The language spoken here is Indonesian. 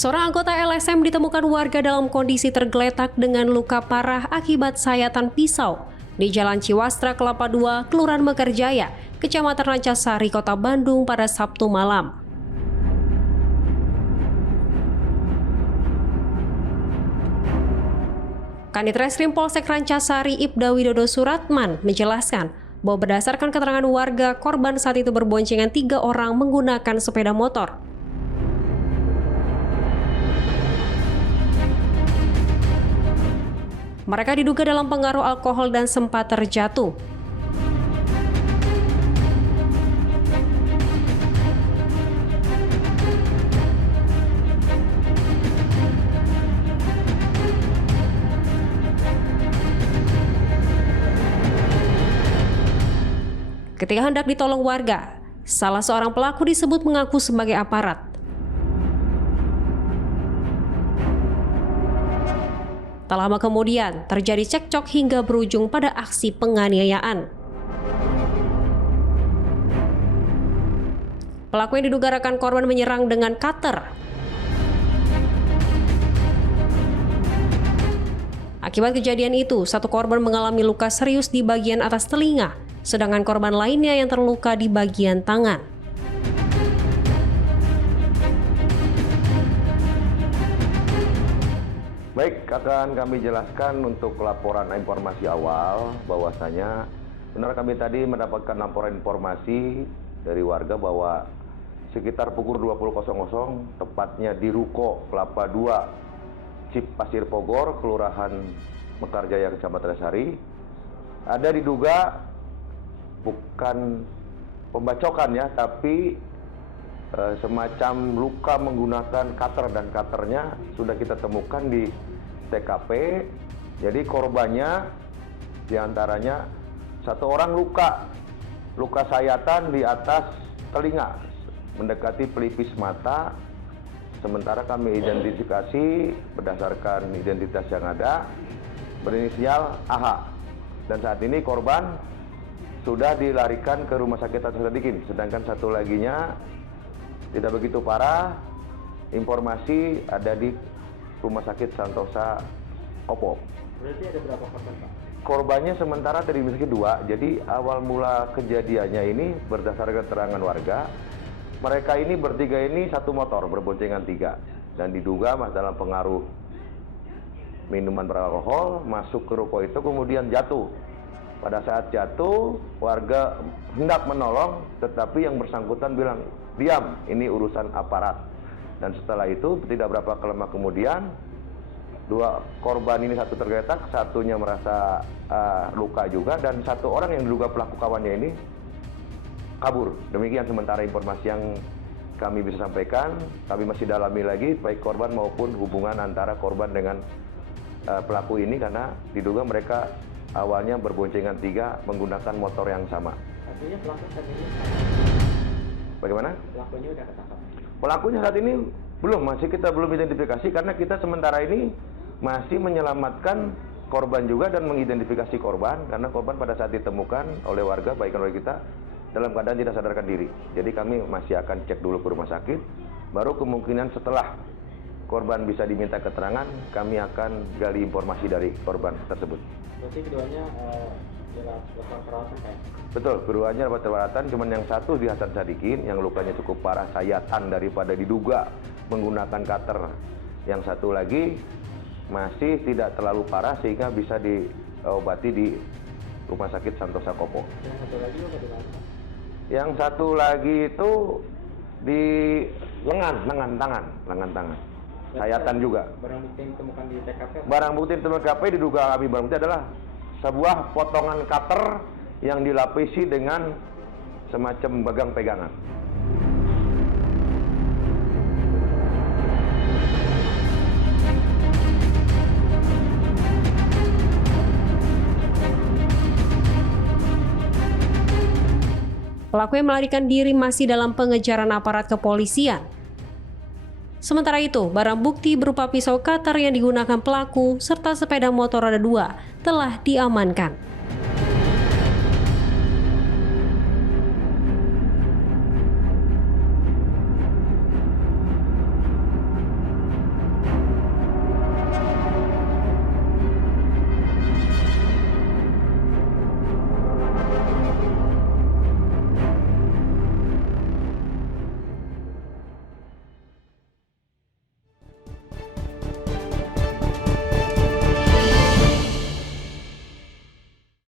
Seorang anggota LSM ditemukan warga dalam kondisi tergeletak dengan luka parah akibat sayatan pisau di Jalan Ciwastra Kelapa II, Kelurahan Mekarjaya, Kecamatan Rancasari, Kota Bandung pada Sabtu malam. Kanit Reskrim Polsek Rancasari Ibda Widodo Suratman menjelaskan bahwa berdasarkan keterangan warga, korban saat itu berboncengan 3 orang menggunakan sepeda motor. Mereka diduga dalam pengaruh alkohol dan sempat terjatuh. Ketika hendak ditolong warga, salah seorang pelaku disebut mengaku sebagai aparat. Tak lama kemudian, terjadi cekcok hingga berujung pada aksi penganiayaan. Pelaku yang diduga rekan korban menyerang dengan cutter. Akibat kejadian itu, satu korban mengalami luka serius di bagian atas telinga, sedangkan korban lainnya yang terluka di bagian tangan. Baik, akan kami jelaskan untuk laporan informasi awal bahwasanya benar kami tadi mendapatkan laporan informasi dari warga bahwa sekitar pukul 20.00 tepatnya di Ruko Kelapa II, Cip Pasir Pogor, Kelurahan Mekarjaya, Kecamatan Rancasari, ada diduga bukan pembacokan ya, tapi semacam luka menggunakan cutter, dan cutternya sudah kita temukan di TKP. Jadi korbannya diantaranya satu orang luka sayatan di atas telinga mendekati pelipis mata. Sementara kami identifikasi berdasarkan identitas yang ada berinisial AH, dan saat ini korban sudah dilarikan ke Rumah Sakit Hasan Sadikin, sedangkan satu laginya tidak begitu parah. Informasi ada di Rumah Sakit Santosa Kopo. Berarti ada berapa korban, Pak? Korbannya sementara terdiri 2. Jadi awal mula kejadiannya ini berdasarkan keterangan warga, mereka ini bertiga ini satu motor berboncengan 3, dan diduga dalam pengaruh minuman beralkohol masuk ke ruko itu kemudian jatuh. Pada saat jatuh, warga hendak menolong, tetapi yang bersangkutan bilang, diam, ini urusan aparat. Dan setelah itu, tidak berapa lama kemudian, 2 korban ini, satu tergeletak, satunya merasa luka juga, dan satu orang yang diduga pelaku kawannya ini kabur. Demikian sementara informasi yang kami bisa sampaikan. Kami masih dalami lagi, baik korban maupun hubungan antara korban dengan pelaku ini, karena diduga mereka awalnya berboncengan 3 menggunakan motor yang sama. Artinya pelaku saat ini Bagaimana? pelakunya udah ketangkap? Pelakunya saat ini kita belum identifikasi, karena kita sementara ini masih menyelamatkan korban juga dan mengidentifikasi korban, karena korban pada saat ditemukan oleh warga, baik oleh kita, dalam keadaan tidak sadarkan diri. Jadi kami masih akan cek dulu ke rumah sakit, baru kemungkinan setelah korban bisa diminta keterangan, kami akan gali informasi dari korban tersebut. Berarti keduanya dapat perawatan, kayak? Betul, keduanya dapat perawatan, cuman yang satu di Hasan Sadikin yang lukanya cukup parah, sayatan daripada diduga menggunakan cutter. Yang satu lagi masih tidak terlalu parah sehingga bisa diobati di Rumah Sakit Santosa Kopo. Yang satu lagi luka di mana? Yang satu lagi itu di lengan tangan. Sayatan juga. Barang bukti yang ditemukan di TKP? Barang bukti yang ditemukan di TKP diduga kami barang bukti adalah sebuah potongan cutter yang dilapisi dengan semacam bagang pegangan. Pelaku yang melarikan diri masih dalam pengejaran aparat kepolisian. Sementara itu, barang bukti berupa pisau cutter yang digunakan pelaku serta sepeda motor roda 2 telah diamankan.